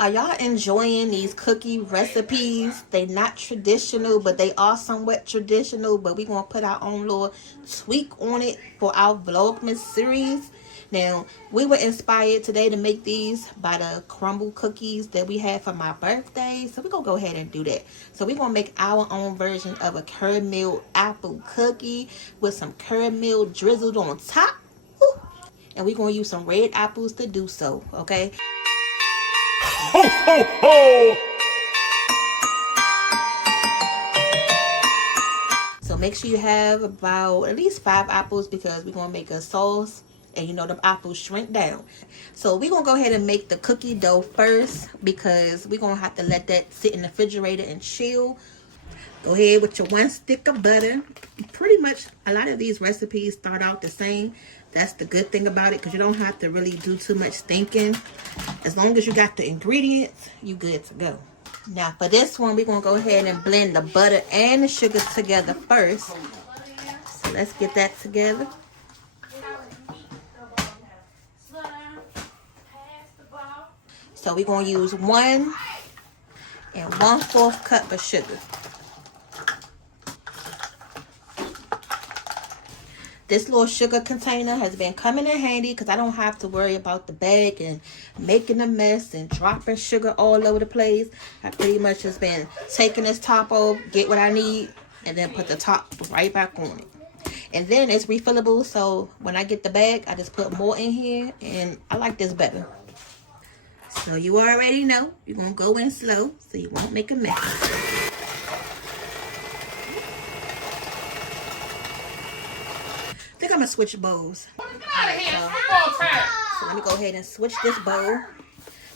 Are y'all enjoying these cookie recipes? They not traditional, but they are somewhat traditional. But we're going to put our own little tweak on it for our Vlogmas series. Now, we were inspired today to make these by the crumble cookies that we had for my birthday. So we're going to go ahead and do that. So we're going to make our own version of a caramel apple cookie with some caramel drizzled on top. Woo! And we're going to use some red apples to do so, okay? Ho, ho, ho! So make sure you have about at least 5 apples because we're going to make a sauce. And you know the apples shrink down. So we're going to go ahead and make the cookie dough first because we're going to have to let that sit in the refrigerator and chill. Go ahead with your 1 stick of butter. Pretty much a lot of these recipes start out the same. That's the good thing about it because you don't have to really do too much thinking. As long as you got the ingredients, you good to go. Now for this one, we're going to go ahead and blend the butter and the sugar together first. So let's get that together. So we're going to use 1 1/4 cup of sugar. This little sugar container has been coming in handy because I don't have to worry about the bag and making a mess and dropping sugar all over the place. I pretty much just been taking this top off, get what I need, and then put the top right back on it. And then it's refillable, so when I get the bag, I just put more in here, and I like this better. So you already know, you're going to go in slow so you won't make a mess. I think I'm going to switch bowls. Alright, so let me go ahead and switch this bowl.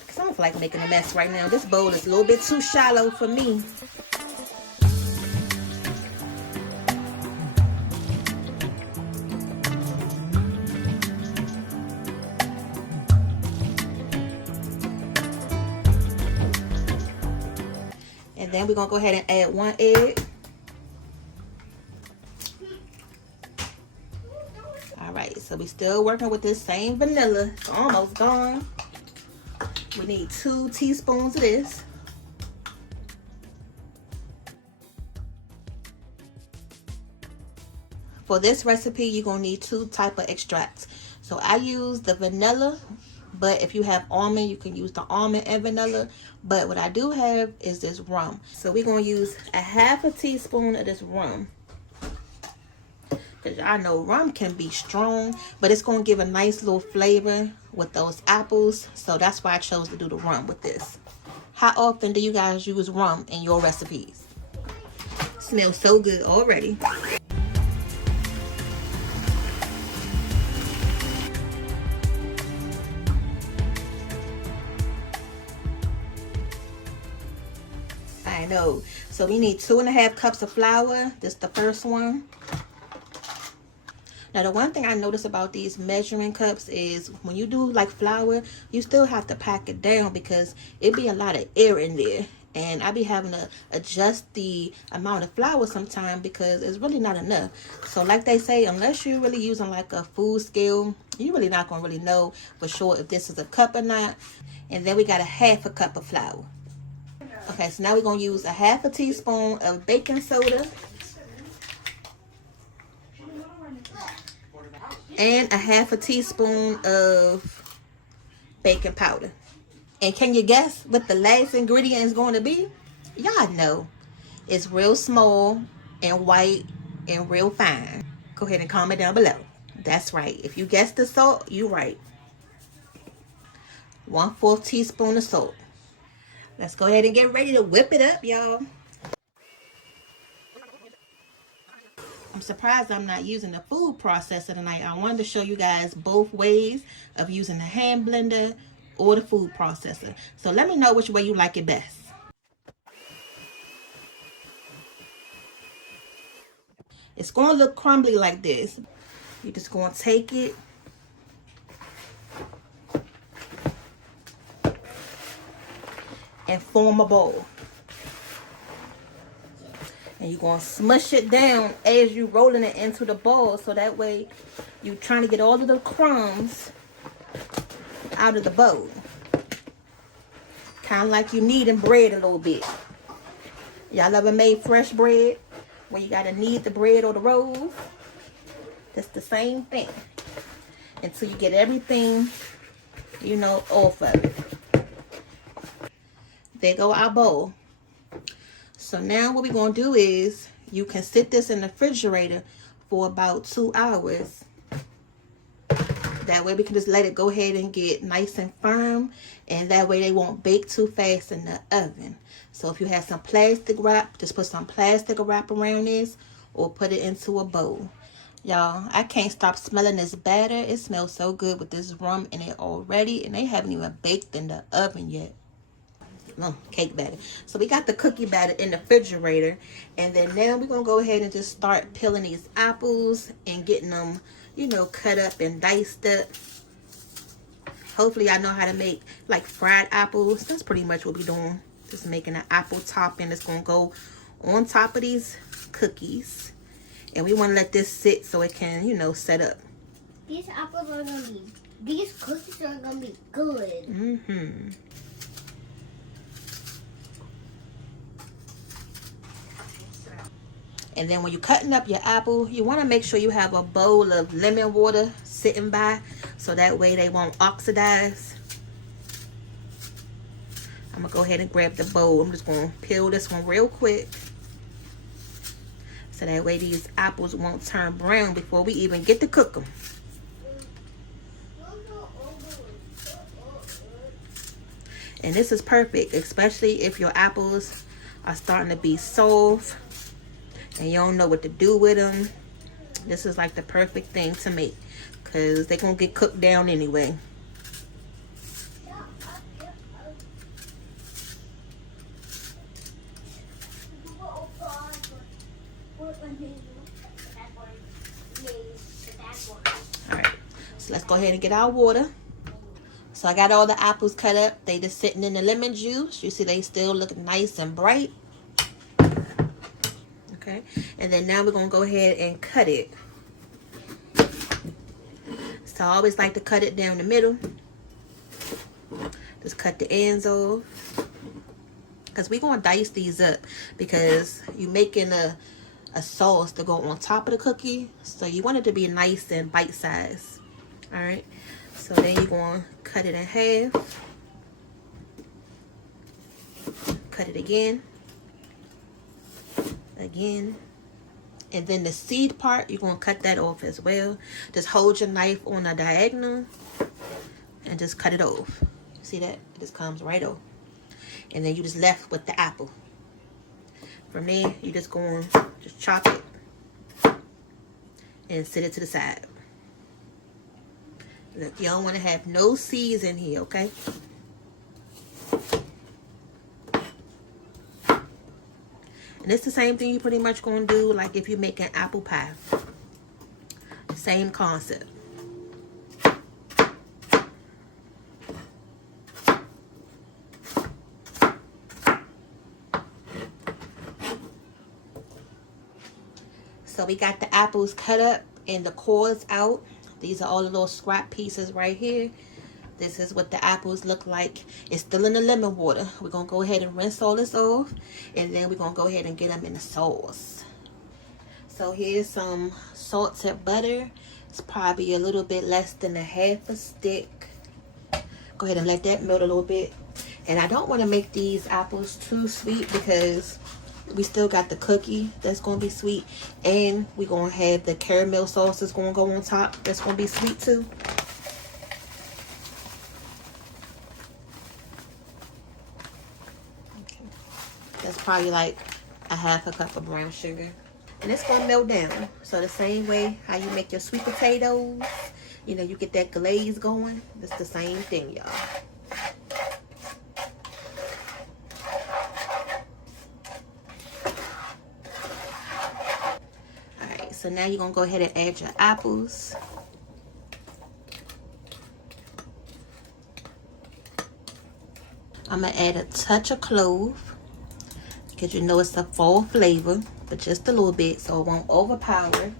Because I don't feel like making a mess right now. This bowl is a little bit too shallow for me. And then we're going to go ahead and add 1 egg. Alright, so we're still working with this same vanilla. It's almost gone. We need 2 teaspoons of this. For this recipe, you're going to need 2 type of extracts. So I use the vanilla, but if you have almond, you can use the almond and vanilla. But what I do have is this rum. So we're going to use a 1/2 teaspoon of this rum. Because I know rum can be strong, but it's going to give a nice little flavor with those apples. So that's why I chose to do the rum with this. How often do you guys use rum in your recipes? It smells so good already. I know. So we need 2 1/2 cups of flour. This is the first one. Now, the one thing I notice about these measuring cups is when you do like flour, you still have to pack it down because it be a lot of air in there. And I be having to adjust the amount of flour sometimes because it's really not enough. So like they say, unless you're really using like a food scale, you're really not going to really know for sure if this is a cup or not. And then we got a 1/2 cup of flour. Okay, so now we're going to use a 1/2 teaspoon of baking soda. And a 1/2 teaspoon of baking powder. And can you guess what the last ingredient is going to be? Y'all know. It's real small and white and real fine. Go ahead and comment down below. That's right. If you guessed the salt, you're right. 1/4 teaspoon of salt. Let's go ahead and get ready to whip it up, y'all. I'm surprised I'm not using the food processor tonight. I wanted to show you guys both ways of using the hand blender or the food processor. So let me know which way you like it best. It's going to look crumbly like this. You're just going to take it and form a bowl. And you're going to smush it down as you're rolling it into the bowl. So that way you're trying to get all of the crumbs out of the bowl. kind of like you kneading bread a little bit. Y'all ever made fresh bread where you gotta knead the bread or the rolls? That's the same thing until you get everything, you know, off of it. There go our bowl. So now what we're gonna do is you can sit this in the refrigerator for about 2 hours. That way we can just let it go ahead and get nice and firm, and that way they won't bake too fast in the oven. So if you have some plastic wrap, just put some plastic wrap around this or put it into a bowl. Y'all, I can't stop smelling this batter. It smells so good with this rum in it already, and they haven't even baked in the oven yet. Cake batter. So we got the cookie batter in the refrigerator, and then now we're gonna go ahead and just start peeling these apples and getting them, you know, cut up and diced up. Hopefully I know how to make like fried apples. That's pretty much what we're doing. Just making an apple topping that's gonna go on top of these cookies, and we want to let this sit so it can, you know, set up. These apples are gonna be, these cookies are gonna be good. And then when you're cutting up your apple, you want to make sure you have a bowl of lemon water sitting by, so that way they won't oxidize. I'm going to go ahead and grab the bowl. I'm just going to peel this one real quick, so that way these apples won't turn brown before we even get to cook them. And this is perfect, especially if your apples are starting to be soft and you don't know what to do with them. This is like the perfect thing to make, because they're going to get cooked down anyway. Alright, so let's go ahead and get our water. So I got all the apples cut up. They just sitting in the lemon juice. You see they still look nice and bright. Okay, and then now we're going to go ahead and cut it. So I always like to cut it down the middle. Just cut the ends off, because we're going to dice these up, because you're making a sauce to go on top of the cookie. So you want it to be nice and bite-sized. Alright, so then you're going to cut it in half. Cut it again. And then the seed part, you're going to cut that off as well. Just hold your knife on a diagonal and just cut it off. See that? It just comes right off. And then you just left with the apple. From there, you just going to just chop it and set it to the side. Look, you don't want to have no seeds in here, okay? And it's the same thing you pretty much going to do like if you make an apple pie. Same concept. So we got the apples cut up and the cores out. These are all the little scrap pieces right here. This is what the apples look like. It's still in the lemon water. We're going to go ahead and rinse all this off. And then we're going to go ahead and get them in the sauce. So here's some salted butter. It's probably a little bit less than a half a stick. Go ahead and let that melt a little bit. And I don't want to make these apples too sweet, because we still got the cookie that's going to be sweet. And we're going to have the caramel sauce that's going to go on top. That's going to be sweet too. That's probably like a half a cup of brown sugar. And it's going to melt down. So the same way how you make your sweet potatoes, you know, you get that glaze going. It's the same thing, y'all. Alright, so now you're going to go ahead and add your apples. I'm going to add a touch of clove, because you know it's a fall flavor, but just a little bit so it won't overpower.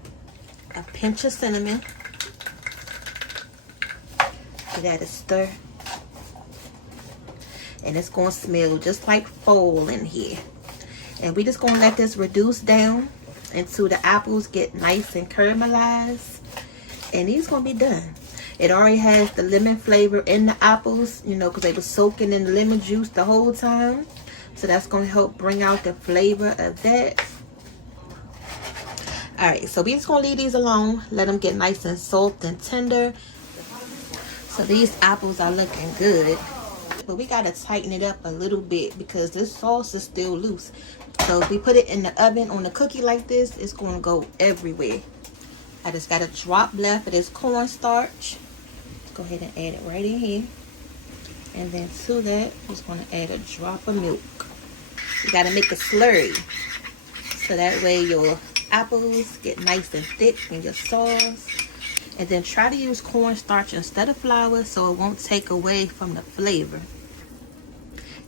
A pinch of cinnamon. Give that a stir. And it's going to smell just like fall in here. And we just going to let this reduce down until the apples get nice and caramelized. And these going to be done. It already has the lemon flavor in the apples, you know, because they were soaking in the lemon juice the whole time. So that's going to help bring out the flavor of that. Alright, so we just going to leave these alone. Let them get nice and soft and tender. So these apples are looking good. But we got to tighten it up a little bit because this sauce is still loose. So if we put it in the oven on the cookie like this, it's going to go everywhere. I just got a drop left of this cornstarch. Go ahead and add it right in here. And then to that, I'm just going to add a drop of milk. You got to make a slurry. So that way your apples get nice and thick in your sauce. And then try to use cornstarch instead of flour so it won't take away from the flavor.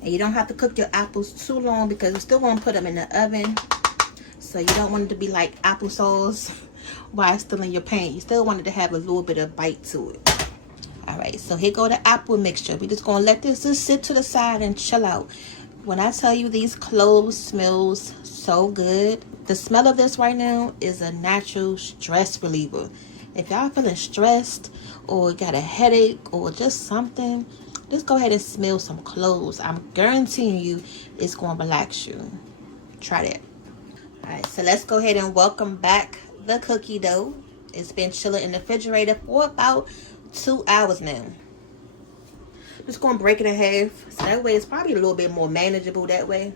And you don't have to cook your apples too long because you still want to put them in the oven. So you don't want it to be like applesauce while it's still in your pan. You still want it to have a little bit of bite to it. Alright, so here go the apple mixture. We're just going to let this just sit to the side and chill out. When I tell you these cloves smells so good, the smell of this right now is a natural stress reliever. If y'all feeling stressed or got a headache or just something, just go ahead and smell some cloves. I'm guaranteeing you it's going to relax you. Try that. Alright, so let's go ahead and welcome back the cookie dough. It's been chilling in the refrigerator for about 2 hours now. Just going to break it in half. So that way it's probably a little bit more manageable that way.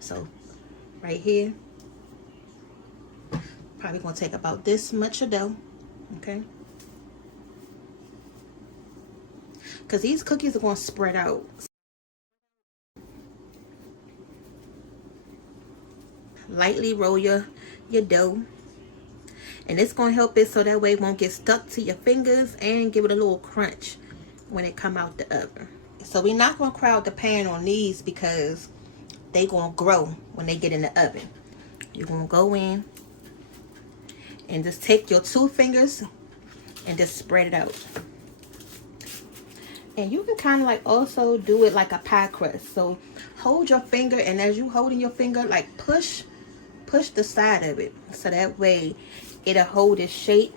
So right here. Probably going to take about this much of dough. Okay. Because these cookies are going to spread out. Lightly roll your dough. And it's going to help it so that way it won't get stuck to your fingers and give it a little crunch when it come out the oven. So we're not going to crowd the pan on these because they going to grow when they get in the oven. You're going to go in and just take your 2 fingers and just spread it out. And you can kind of like also do it like a pie crust. So hold your finger, and as you holding your finger, like push the side of it. So that way it'll hold its shape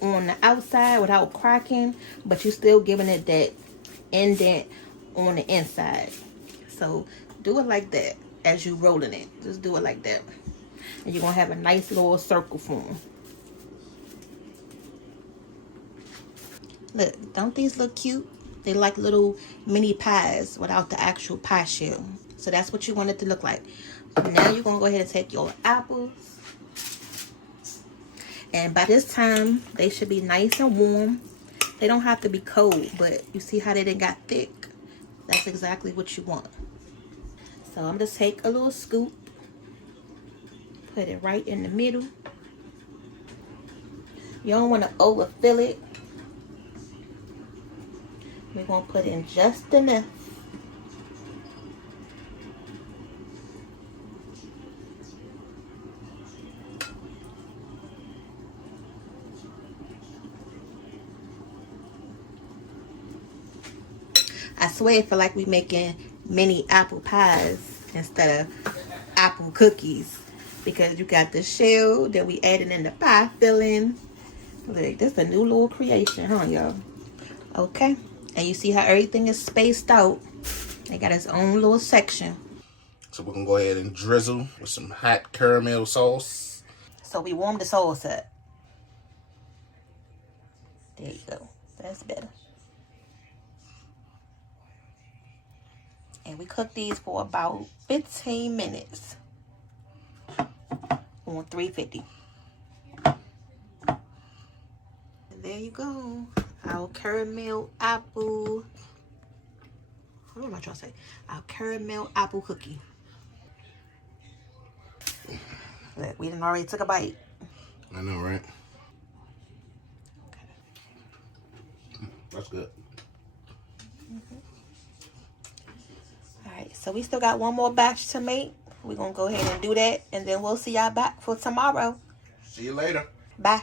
on the outside without cracking, but you're still giving it that indent on the inside. So do it like that as you rolling it. Just do it like that. And you're going to have a nice little circle form. Look, don't these look cute? They like little mini pies without the actual pie shell. So that's what you want it to look like. So now you're going to go ahead and take your apples. And by this time, they should be nice and warm. They don't have to be cold, but you see how they done got thick? That's exactly what you want. So I'm just take a little scoop. Put it right in the middle. You don't want to overfill it. We're going to put in just enough. I swear I feel like we're making mini apple pies instead of apple cookies. Because you got the shell that we added in the pie filling. Look, this is a new little creation, huh, y'all? Okay. And you see how everything is spaced out. They got its own little section. So we're going to go ahead and drizzle with some hot caramel sauce. So we warm the sauce up. There you go. That's better. And we cook these for about 15 minutes on 350. And there you go. Our caramel apple. What am I trying to say? Our caramel apple cookie. Look, we done already took a bite. I know, right? That's good. Alright, so we still got one more batch to make. We're going to go ahead and do that. And then we'll see y'all back for tomorrow. See you later. Bye.